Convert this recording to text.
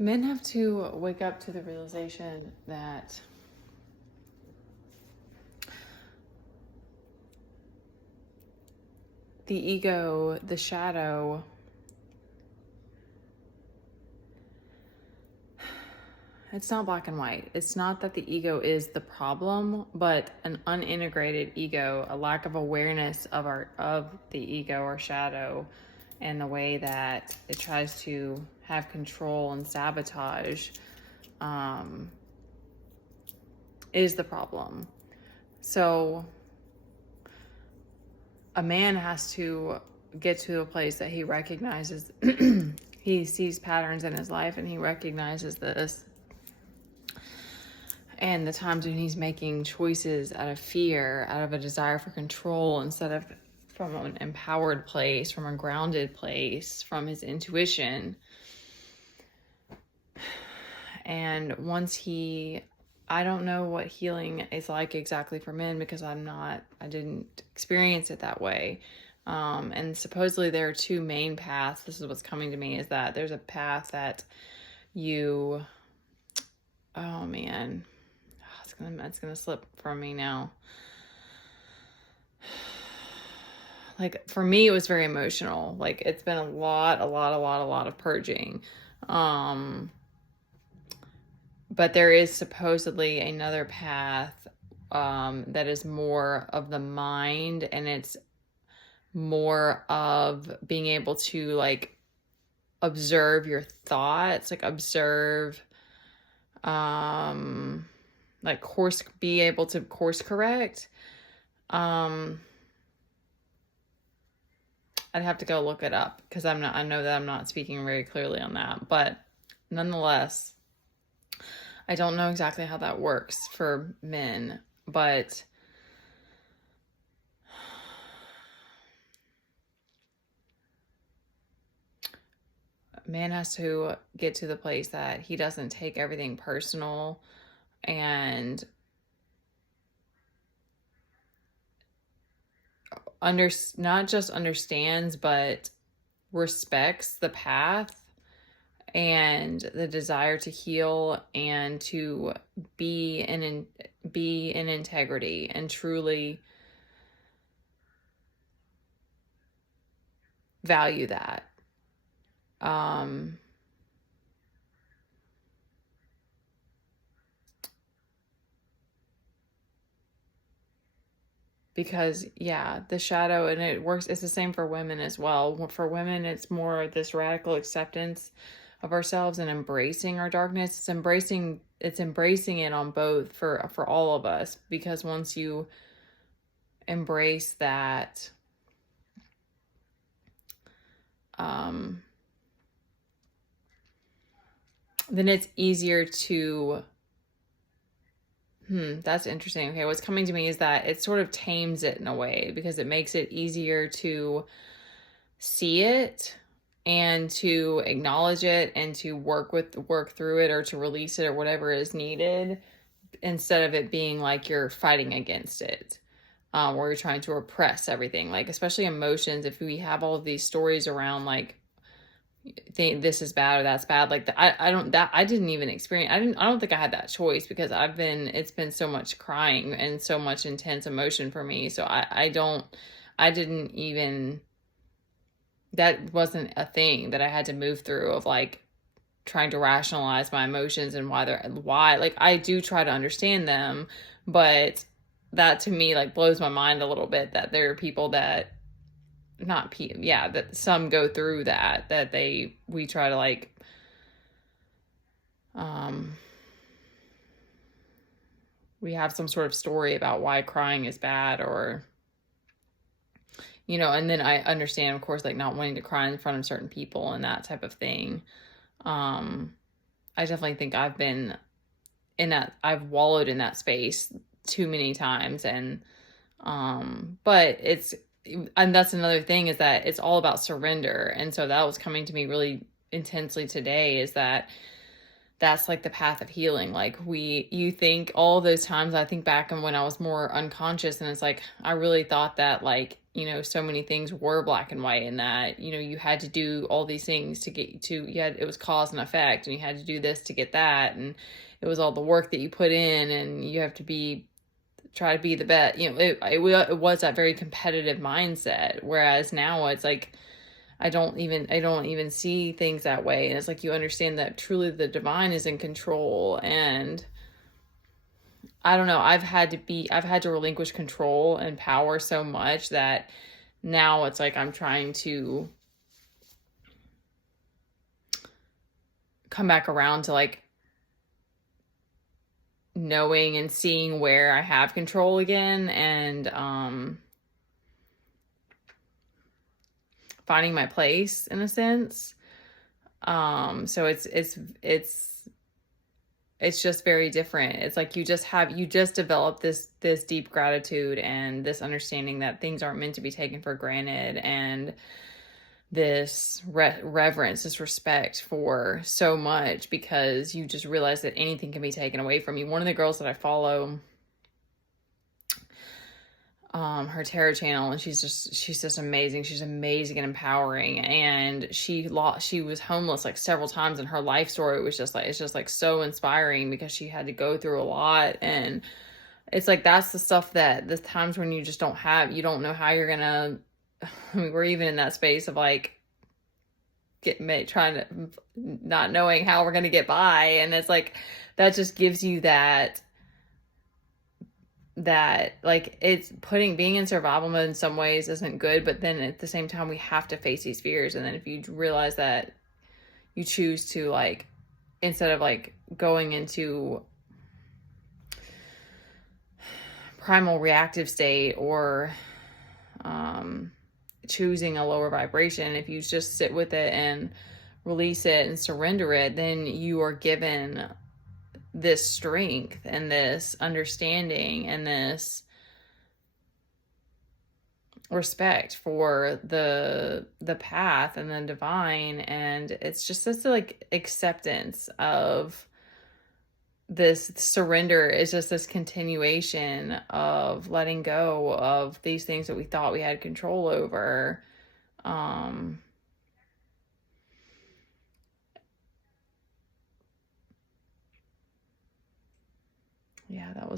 Men have to wake up to the realization that the ego, the shadow, it's not black and white. It's not that the ego is the problem, but an unintegrated ego, a lack of awareness of the ego or shadow, and the way that it tries to have control and sabotage is the problem. So a man has to get to a place that he recognizes he sees patterns in his life and he recognizes this, and the times when he's making choices out of fear, out of a desire for control, instead of from an empowered place, from a grounded place, from his intuition. And I don't know what healing is like exactly for men, because I didn't experience it that way. And supposedly there are two main paths. This is what's coming to me, is that there's a path that oh man, it's gonna slip from me now. Like, for me, it was very emotional. Like, it's been a lot of purging. But there is supposedly another path that is more of the mind, and it's more of being able to like observe your thoughts, like observe like be able to course correct. I'd have to go look it up, because I know that I'm not speaking very clearly on that, but nonetheless, I don't know exactly how that works for men, but a man has to get to the place that he doesn't take everything personal, and not just understands, but respects the path and the desire to heal and to be in integrity and truly value that. Because the shadow, and it's the same for women as well. For women, it's more this radical acceptance of ourselves and embracing our darkness. It's embracing it on both for all of us, because once you embrace that, then it's easier to that's interesting. Okay, what's coming to me is that it sort of tames it in a way, because it makes it easier to see it and to acknowledge it and to work through it, or to release it, or whatever is needed, instead of it being like you're fighting against it, or you're trying to repress everything. Like, especially emotions, if we have all of these stories around like think this is bad or that's bad, like I didn't even experience, I don't think I had that choice, because it's been so much crying and so much intense emotion for me. So I didn't even, that wasn't a thing that I had to move through, of like trying to rationalize my emotions and why like I do try to understand them, but that to me like blows my mind a little bit, that there are people that that some go through that we try to like we have some sort of story about why crying is bad, or and then I understand, of course, like not wanting to cry in front of certain people and that type of thing. I definitely think I've wallowed in that space too many times, and but and that's another thing, is that it's all about surrender. And so that was coming to me really intensely today, is that that's like the path of healing. Like you think all those times, I think back and when I was more unconscious, and it's like, I really thought that, like, so many things were black and white, and that, you had to do all these things to get to, it was cause and effect, and you had to do this to get that. And it was all the work that you put in, and you have to try to be the best. It was that very competitive mindset. Whereas now it's like, I don't even see things that way. And it's like, you understand that truly the divine is in control. And I don't know, I've had to relinquish control and power so much that now it's like I'm trying to come back around to like knowing and seeing where I have control again, and finding my place in a sense. So it's just very different. It's like you just develop this deep gratitude and this understanding that things aren't meant to be taken for granted, and this reverence, this respect for so much, because you just realize that anything can be taken away from you. One of the girls that I follow, her tarot channel, and she's just amazing. She's amazing and empowering. And she was homeless like several times, and her life story was just like, it's just like so inspiring, because she had to go through a lot. And it's like, that's the stuff that the times when you just you don't know how you're gonna, I mean, we're even in that space of like trying to, not knowing how we're gonna get by. And it's like, that just gives you that like, it's being in survival mode in some ways isn't good, but then at the same time we have to face these fears. And then if you realize that you choose to, like, instead of like going into primal reactive state, or choosing a lower vibration, if you just sit with it and release it and surrender it, then you are given this strength and this understanding and this respect for the path and the divine. And it's just this like acceptance of this surrender is just this continuation of letting go of these things that we thought we had control over. Yeah, that was